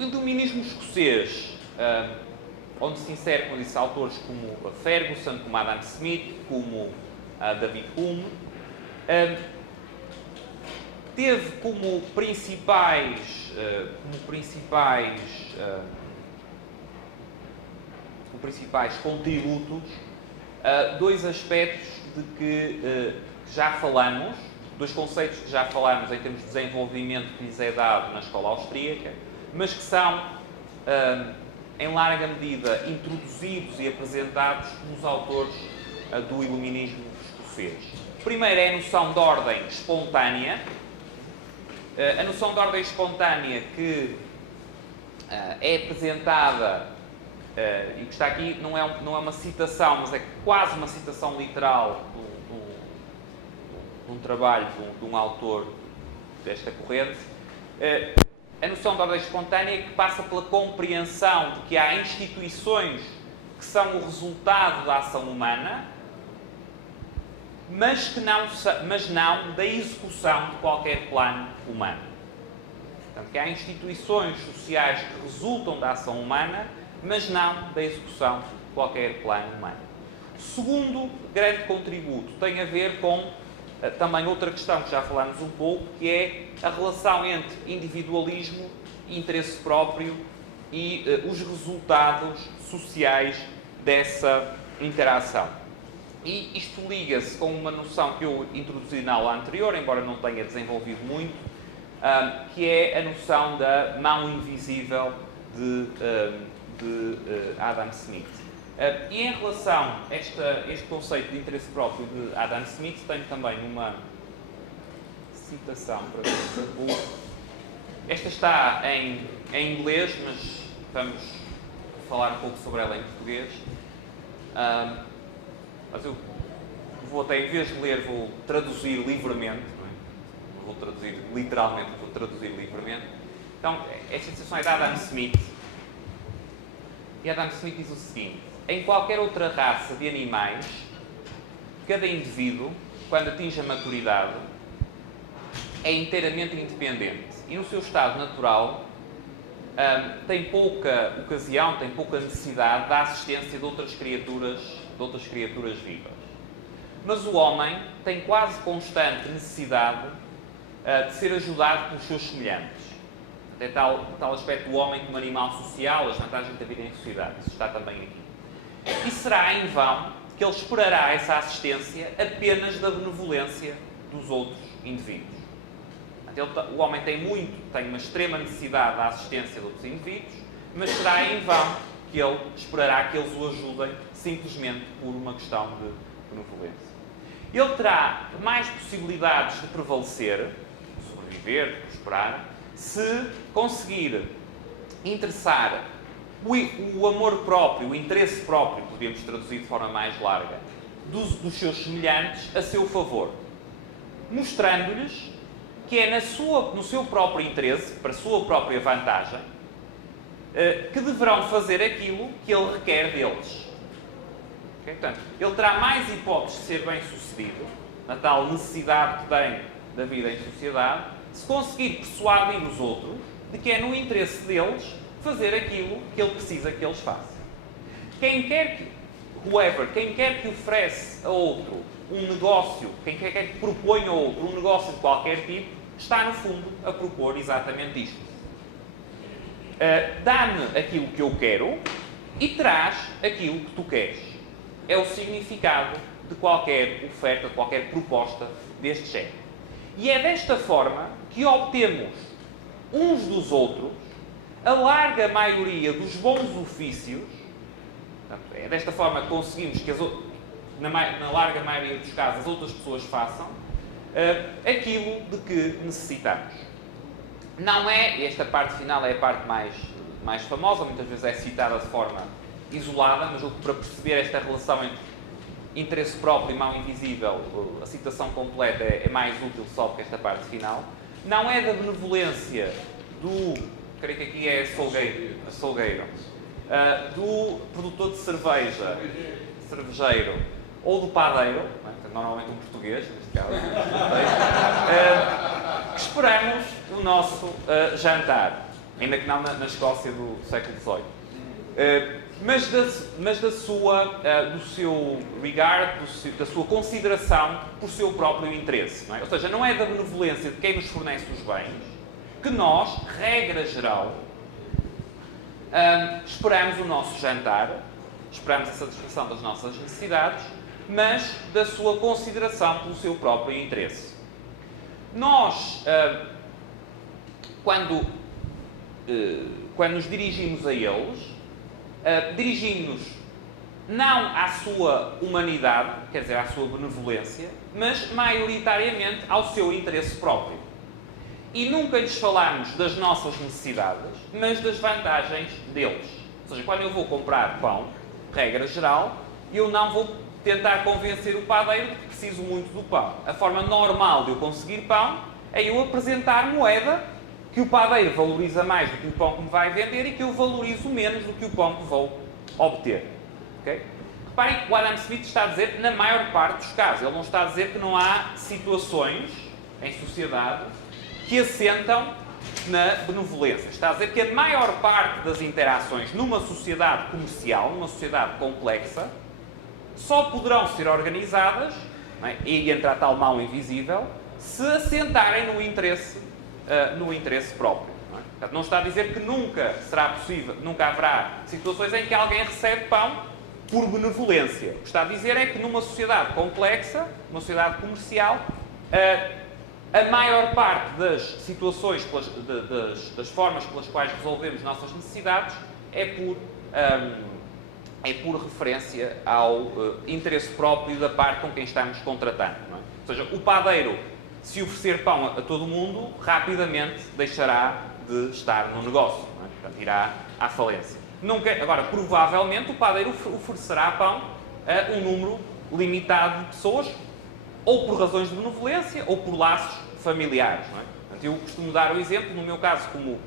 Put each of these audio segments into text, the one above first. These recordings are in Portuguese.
O iluminismo escocês, onde se insere, como disse, autores como Ferguson, como Adam Smith, como David Hume, teve como principais contributos dois aspectos de que já falamos, dois conceitos que já falamos em termos de desenvolvimento que lhes é dado na escola austríaca, mas que são, em larga medida, introduzidos e apresentados pelos autores do iluminismo escocês. O primeiro é a noção de ordem espontânea. A noção de ordem espontânea que é apresentada, e que está aqui, não é uma citação, mas é quase uma citação literal de um trabalho de um autor desta corrente. A noção de ordem espontânea que passa pela compreensão de que há instituições que são o resultado da ação humana, mas não da execução de qualquer plano humano. Portanto, que há instituições sociais que resultam da ação humana, mas não da execução de qualquer plano humano. O segundo grande contributo tem a ver com também outra questão que já falámos um pouco, que é a relação entre individualismo, interesse próprio e os resultados sociais dessa interação. E isto liga-se com uma noção que eu introduzi na aula anterior, embora não tenha desenvolvido muito, que é a noção da mão invisível de Adam Smith. E em relação a este conceito de interesse próprio de Adam Smith, tenho também uma citação para ver. Esta está em inglês, mas vamos falar um pouco sobre ela em português. Mas eu vou até, em vez de ler, vou traduzir livremente. Não vou traduzir literalmente, vou traduzir livremente. Então, esta citação é de Adam Smith. E Adam Smith diz o seguinte: em qualquer outra raça de animais, cada indivíduo, quando atinge a maturidade, é inteiramente independente e, no seu estado natural, tem pouca ocasião, tem pouca necessidade da assistência de outras criaturas vivas. Mas o homem tem quase constante necessidade de ser ajudado pelos seus semelhantes. É tal aspecto do homem como animal social, as vantagens da vida em sociedade. Isso está também aqui. E será em vão que ele esperará essa assistência apenas da benevolência dos outros indivíduos. O homem tem uma extrema necessidade da assistência de outros indivíduos, mas será em vão que ele esperará que eles o ajudem simplesmente por uma questão de benevolência. Ele terá mais possibilidades de prevalecer, de sobreviver, de prosperar, se conseguir interessar o amor próprio, o interesse próprio, podemos traduzir de forma mais larga, dos seus semelhantes a seu favor, mostrando-lhes que é no seu próprio interesse, para a sua própria vantagem, que deverão fazer aquilo que ele requer deles. Okay? Portanto, ele terá mais hipóteses de ser bem-sucedido, na tal necessidade que tem da vida em sociedade, se conseguir persuadir os outros de que é no interesse deles fazer aquilo que ele precisa que eles façam. Quem quer que oferece a outro um negócio, quem quer que propõe a outro um negócio de qualquer tipo, está, no fundo, a propor exatamente isto. Dá-me aquilo que eu quero e traz aquilo que tu queres. É o significado de qualquer oferta, de qualquer proposta deste género. E é desta forma que obtemos uns dos outros a larga maioria dos bons ofícios. Portanto, é desta forma que conseguimos que na larga maioria dos casos as outras pessoas façam aquilo de que necessitamos. Não é, esta parte final é a parte mais famosa, muitas vezes é citada de forma isolada, mas para perceber esta relação entre interesse próprio e mão invisível, a citação completa é mais útil só que esta parte final. Não é da benevolência creio que aqui é açougueiro, do produtor de cerveja, cervejeiro, ou do padeiro, normalmente um português, neste caso, que esperamos o nosso jantar. ainda que não na Escócia do século XVIII. Mas do seu regard, da sua consideração por seu próprio interesse. Não é? Ou seja, não é da benevolência de quem nos fornece os bens que nós, regra geral, esperamos o nosso jantar, esperamos a satisfação das nossas necessidades, mas da sua consideração pelo seu próprio interesse. Nós, quando nos dirigimos a eles, dirigimos-nos não à sua humanidade, quer dizer, à sua benevolência, mas maioritariamente ao seu interesse próprio. E nunca lhes falamos das nossas necessidades, mas das vantagens deles. Ou seja, quando eu vou comprar pão, regra geral, eu não vou tentar convencer o padeiro de que preciso muito do pão. A forma normal de eu conseguir pão é eu apresentar moeda que o padeiro valoriza mais do que o pão que me vai vender e que eu valorizo menos do que o pão que vou obter. Okay? Reparem que o Adam Smith está a dizer na maior parte dos casos. Ele não está a dizer que não há situações em sociedade que assentam na benevolência. Está a dizer que a maior parte das interações numa sociedade comercial, numa sociedade complexa, só poderão ser organizadas, não é? E entra a tal mão invisível, se assentarem no interesse próprio. Não é? Portanto, não está a dizer que nunca será possível, nunca haverá situações em que alguém recebe pão por benevolência. O que está a dizer é que numa sociedade complexa, numa sociedade comercial, a maior parte das situações, das formas pelas quais resolvemos nossas necessidades é por referência ao interesse próprio da parte com quem estamos contratando. Não é? Ou seja, o padeiro, se oferecer pão a todo mundo, rapidamente deixará de estar no negócio. Não é? Portanto, irá à falência. Agora, provavelmente, o padeiro oferecerá pão a um número limitado de pessoas, ou por razões de benevolência, ou por laços familiares. Não é? Portanto, eu costumo dar o exemplo, no meu caso, como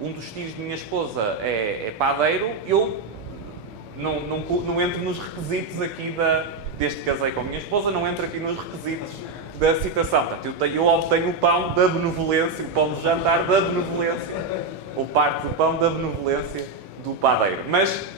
um dos tios de minha esposa é padeiro, eu não entro nos requisitos aqui desde que casei com a minha esposa, não entro aqui nos requisitos da citação. Portanto, eu obtenho o pão da benevolência, o pão de jantar da benevolência, ou parte do pão da benevolência do padeiro. Mas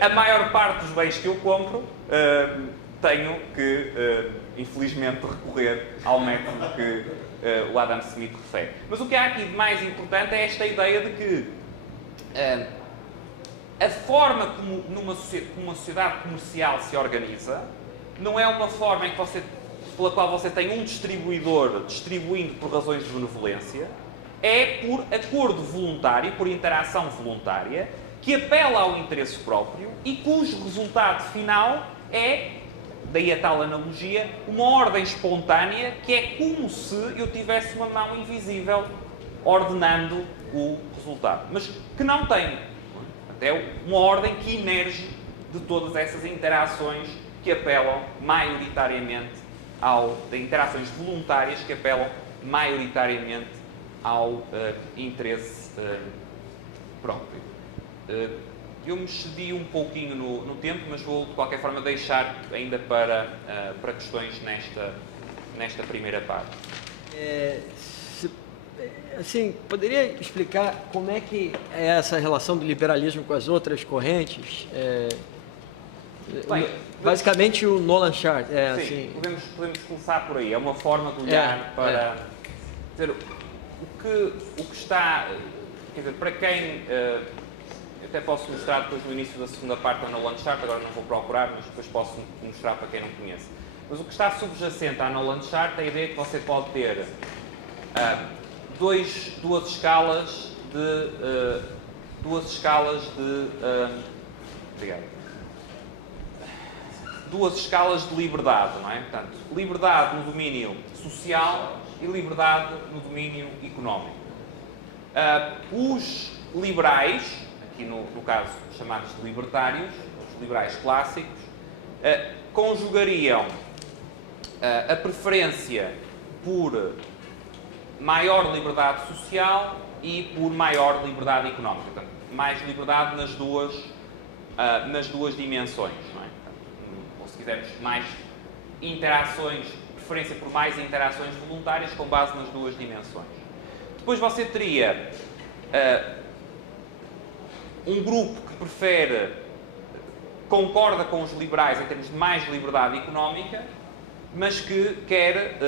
a maior parte dos bens que eu compro, tenho que, infelizmente, recorrer ao método que o Adam Smith refere. Mas o que há aqui de mais importante é esta ideia de que a forma como uma sociedade comercial se organiza não é uma forma pela qual você tem um distribuidor distribuindo por razões de benevolência, é por acordo voluntário, por interação voluntária, que apela ao interesse próprio e cujo resultado final é, daí a tal analogia, uma ordem espontânea que é como se eu tivesse uma mão invisível ordenando o resultado, mas que não tem. É uma ordem que emerge de todas essas interações que apelam maioritariamente de interações voluntárias que apelam maioritariamente ao interesse próprio. Eu me excedi um pouquinho no tempo, mas vou de qualquer forma deixar ainda para questões nesta primeira parte. Assim, poderia explicar como é que é essa relação do liberalismo com as outras correntes? Bem, basicamente o Nolan Chart. Sim, assim, podemos começar por aí. É uma forma de olhar para dizer, o que está... Quer dizer, para quem... até posso mostrar depois no início da segunda parte da Nolan Chart, agora não vou procurar, mas depois posso mostrar para quem não conhece. Mas o que está subjacente à Nolan Chart é a ideia que você pode ter duas escalas de liberdade, não é? Portanto, liberdade no domínio social e liberdade no domínio económico. Os liberais, aqui no caso chamados de libertários, os liberais clássicos, conjugariam a preferência por maior liberdade social e por maior liberdade económica. Portanto, mais liberdade nas duas dimensões, não é? Ou se quisermos, mais interações, preferência por mais interações voluntárias com base nas duas dimensões. Depois você teria Um grupo que concorda com os liberais em termos de mais liberdade económica, mas que quer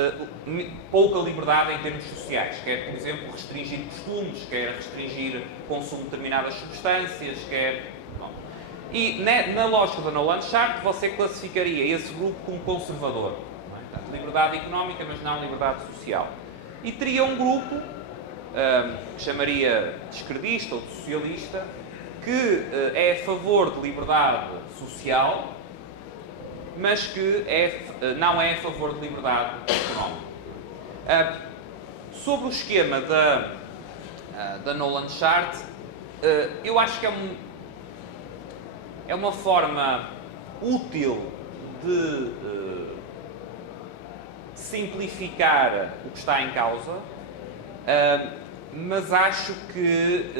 pouca liberdade em termos sociais. Quer, por exemplo, restringir costumes, quer restringir o consumo de determinadas substâncias, quer... Bom. E na lógica da Nolan Chart, você classificaria esse grupo como conservador. Não é? Portanto, liberdade económica, mas não liberdade social. E teria um grupo, que chamaria de esquerdista ou de socialista, que é a favor de liberdade social, mas que não é a favor de liberdade económica. Sobre o esquema da Nolan Chart, eu acho que é uma forma útil de simplificar o que está em causa, mas acho que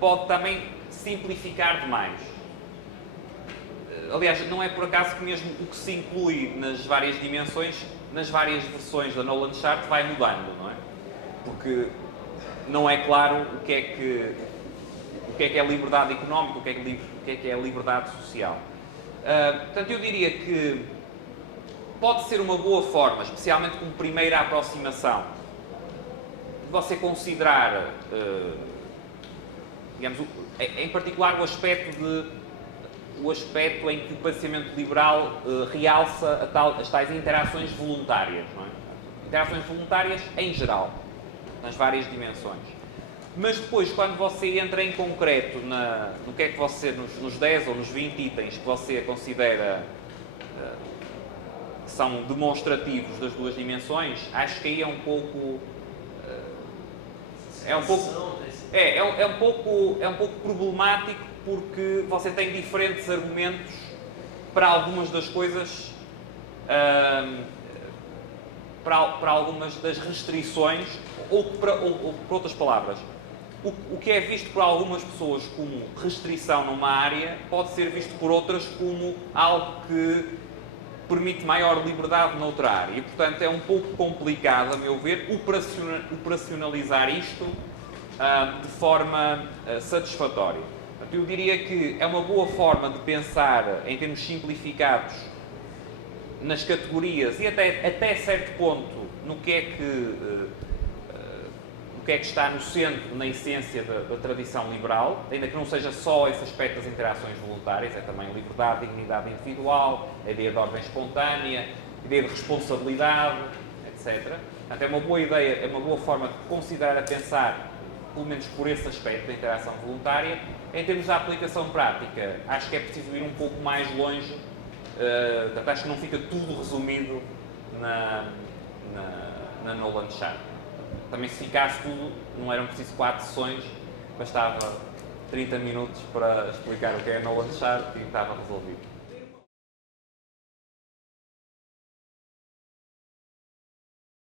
pode também simplificar demais. Aliás, não é por acaso que mesmo o que se inclui nas várias dimensões, nas várias versões da Nolan Chart, vai mudando, não é? Porque não é claro o que é liberdade económica, o que é liberdade social. Portanto, eu diria que pode ser uma boa forma, especialmente como primeira aproximação, de você considerar, digamos, em particular o aspecto em que o pensamento liberal realça as tais interações voluntárias, não é? Interações voluntárias em geral, nas várias dimensões. Mas depois, quando você entra em concreto no que é que você, nos 10 ou nos 20 itens que você considera que são demonstrativos das duas dimensões, acho que aí é um pouco problemático, porque você tem diferentes argumentos para algumas das coisas, para algumas das restrições, ou por outras palavras, o que é visto por algumas pessoas como restrição numa área pode ser visto por outras como algo que permite maior liberdade noutra área. E, portanto, é um pouco complicado, a meu ver, operacionalizar isto de forma satisfatória. Eu diria que é uma boa forma de pensar, em termos simplificados, nas categorias e até certo ponto no que é que está no centro, na essência da tradição liberal, ainda que não seja só esse aspecto das interações voluntárias, é também liberdade, dignidade individual, a ideia de ordem espontânea, a ideia de responsabilidade, etc. Portanto, é uma boa ideia, é uma boa forma de considerar a pensar, pelo menos por esse aspecto da interação voluntária. Em termos da aplicação prática, acho que é preciso ir um pouco mais longe, portanto, acho que não fica tudo resumido na Nolan Chart. Também, se ficasse tudo, não eram preciso 4 sessões, bastava 30 minutos para explicar o que é a Nolan Chart e estava resolvido.